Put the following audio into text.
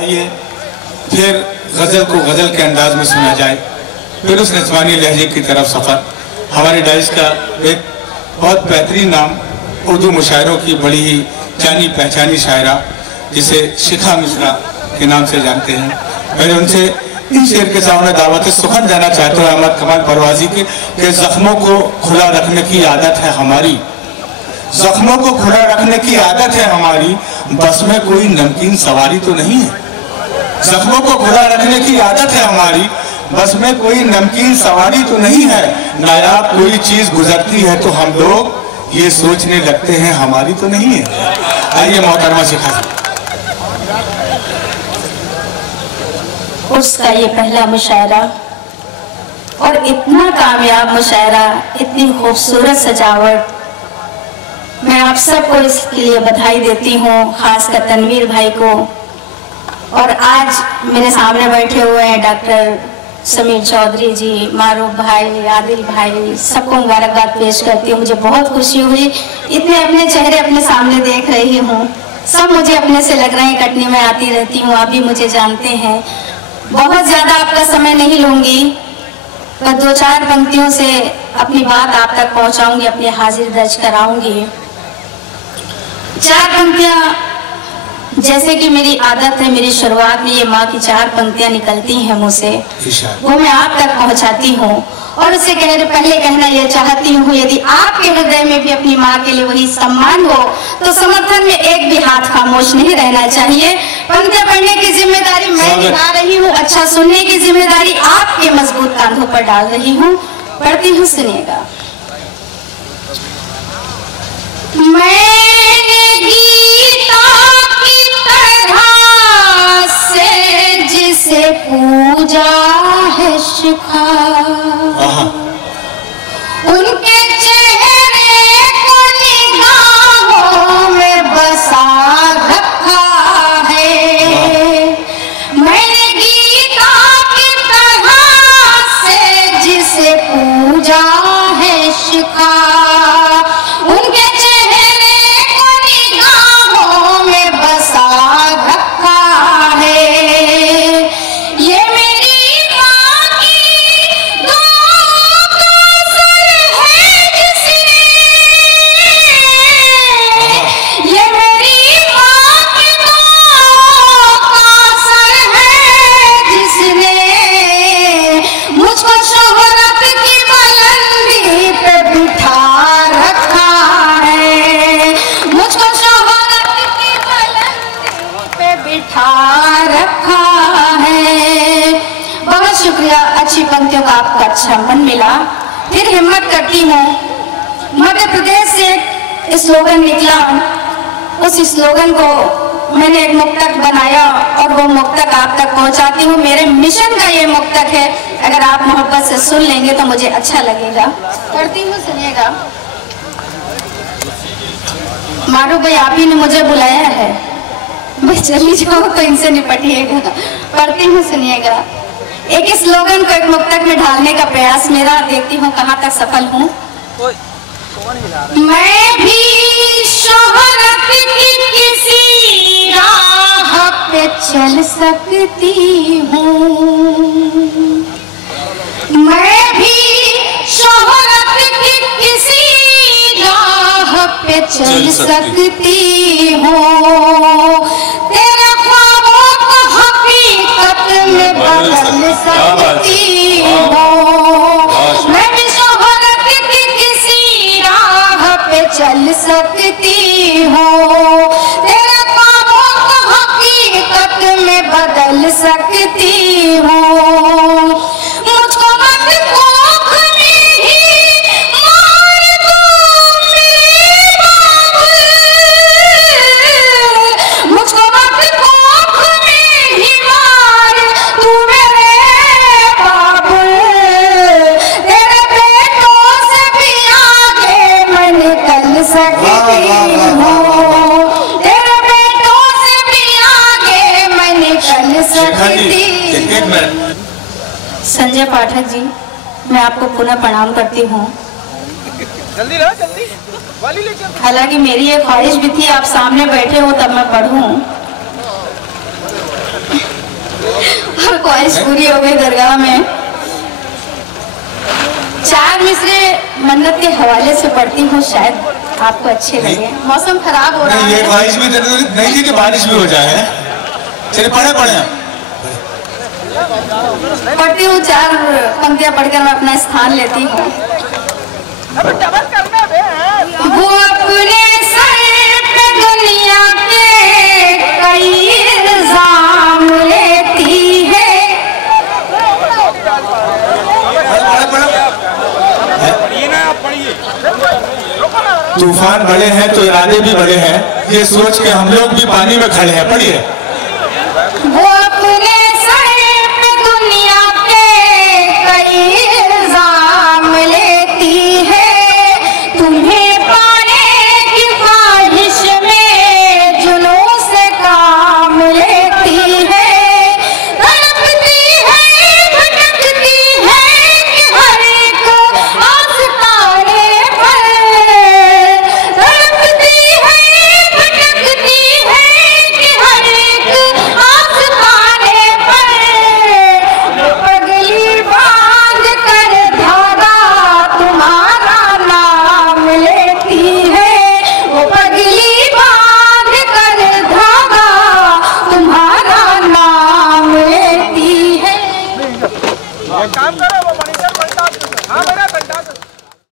आइए फिर गज़ल को गज़ल के अंदाज में सुना जाए, फिर उस नस्वानी लहजे की तरफ सफ़र। हमारे डाइस का एक बहुत बेहतरीन नाम उर्दू मुशायरों की बड़ी ही जानी पहचानी शायरा जिसे शिखा मिश्रा के नाम से जानते हैं, मैंने उनसे इन शेर के सामने दावत सुखन देना चाहता हूँ अहमद कमाल परवाजी के कि जख्मों को खुला रखने की आदत है हमारी, जख्मों को खुला रखने की आदत है हमारी, बस में कोई नमकीन सवारी तो नहीं है। जख्मों को खुला रखने की आदत है हमारी, बस में कोई नमकीन सवारी तो नहीं है। नायाब कोई चीज गुजरती है तो हम लोग ये सोचने लगते हैं हमारी तो नहीं है। आइए मोहतरमा शिखा। उसका ये पहला मुशायरा और इतना कामयाब मुशायरा, इतनी खूबसूरत सजावट, मैं आप सबको इसके लिए बधाई देती हूँ, खासकर तनवीर भाई को। और आज मेरे सामने बैठे हुए हैं डॉक्टर समीर चौधरी जी, मारूफ भाई, आदिल भाई, सबको मुबारकबाद पेश करती हूँ। मुझे बहुत खुशी हुई, इतने अपने चेहरे अपने सामने देख रही हूँ, सब मुझे अपने से लग रहे हैं। कटनी में आती रहती हूँ, आप भी मुझे जानते हैं। बहुत ज़्यादा आपका समय नहीं लूँगी, पर 2-4 पंक्तियों से अपनी बात आप तक पहुँचाऊँगी, अपनी हाजिर दर्ज कराऊँगी। 4 पंक्तियाँ, जैसे कि मेरी आदत है, मेरी शुरुआत में ये माँ की 4 पंक्तियाँ निकलती हैं मुझसे, वो मैं आप तक पहुँचाती हूँ। और उससे पहले कहना यह चाहती हूँ, यदि आपके हृदय में भी अपनी माँ के लिए वही सम्मान हो तो समर्थन में एक भी हाथ खामोश नहीं रहना चाहिए। पंक्तियाँ पढ़ने की जिम्मेदारी मैं निभा रही हूँ, अच्छा सुनने की जिम्मेदारी आपके मजबूत कांधों पर डाल रही हूँ। पढ़ती हूँ, सुनिएगा। मैंने गीता की तरह से जिसे पूजा है शिखा, उनके चेहरे को निगाहों में बसा रखा है। मैंने गीता की तरह से जिसे पूजा है शिखा, उनके चेहरे को निगाहों में बसा रखा है। ये मेरी माँ की दुआ का असर है जिसने, ये मेरी माँ की दुआ का असर है जिसने मुझको शोहरत की बुलंदी पे बिठा रखा है, मुझको शोहरत की बुलंदी पे बिठा रखा है। बहुत शुक्रिया, अच्छी पंक्तियों का आपका अच्छा मन मिला। फिर हिम्मत करती हूँ, मध्य प्रदेश से स्लोगन निकला, उस स्लोगन को मैंने एक मुक्तक बनाया और वो मुक्तक आप तक पहुँचाती हूँ। मेरे मिशन का ये मुक्तक है, अगर आप मोहब्बत से सुन लेंगे तो मुझे अच्छा लगेगा। करती हूँ, सुनिएगा। मारूफ भाई, आप ही ने मुझे बुलाया है, मैं चली जाऊँ तो इनसे निपटिएगा। पढ़ती हूँ, सुनिएगा। एक स्लोगन को एक मुक्तक में ढालने का प्रयास मेरा, देखती हूँ कहाँ तक सफल हूँ। मैं भी शोहरत की किसी राह पे चल सकती हूँ, मैं भी शोहरत की किसी राह पे चल सकती हूँ, तेरे ख्वाबों को हकीकत में बदल सकती हूँ, मैं भी शोहरत की किसी राह पे चल सकती हूँ, तेरे ख्वाबों को हकीकत में बदल सकती हूँ। मुझको मत कोख में ही मार दो मेरे बाबुल, मुझको मत कोख में ही मार तू मेरे बाबुल, तेरे बेटों से भी आगे मैं निकल सकती हूँ, तेरे बेटों से भी आगे मैं निकल सकती हूँ। संजय पाठक जी, मैं आपको पुनः प्रणाम करती हूँ। जल्दी रहो, जल्दी वाली लेके। हालांकि मेरी एक ख्वाहिश भी थी आप सामने बैठे हो तब मैं पढ़ूं। ख्वाहिश पूरी हो गई दरगाह में। 4 मिसरे मन्नत के हवाले से पढ़ती हूँ, शायद आपको अच्छे लगे। मौसम खराब हो रहा है, ये ख्वाहिश भी नहीं थी कि बारिश भी हो जाए। चलिए पढ़े पढ़ती हूँ। 4 पंक्तियाँ पढ़कर मैं अपना स्थान लेती हूँ। वो अपने सर पे दुनिया के कई इल्जाम लेती है। तूफान बड़े हैं तो इरादे भी बड़े हैं, ये सोच के हम लोग भी पानी में खड़े हैं। पढ़िए। वो अपने सर पे दुनिया के कई इल्जाम लेती है। तुम्हें पाने की ख्वाहिश में जुनून से काम लेती है। तड़पती है, भटकती है कि हर एक आस्ताने पर। तड़पती है, भटकती है कि हर एक आस्ताने पर। वो पगली बांध कर धागा तुम्हारा नाम लेती है। वो पगली बांध कर धागा तुम्हारा नाम लेती है। काम करो।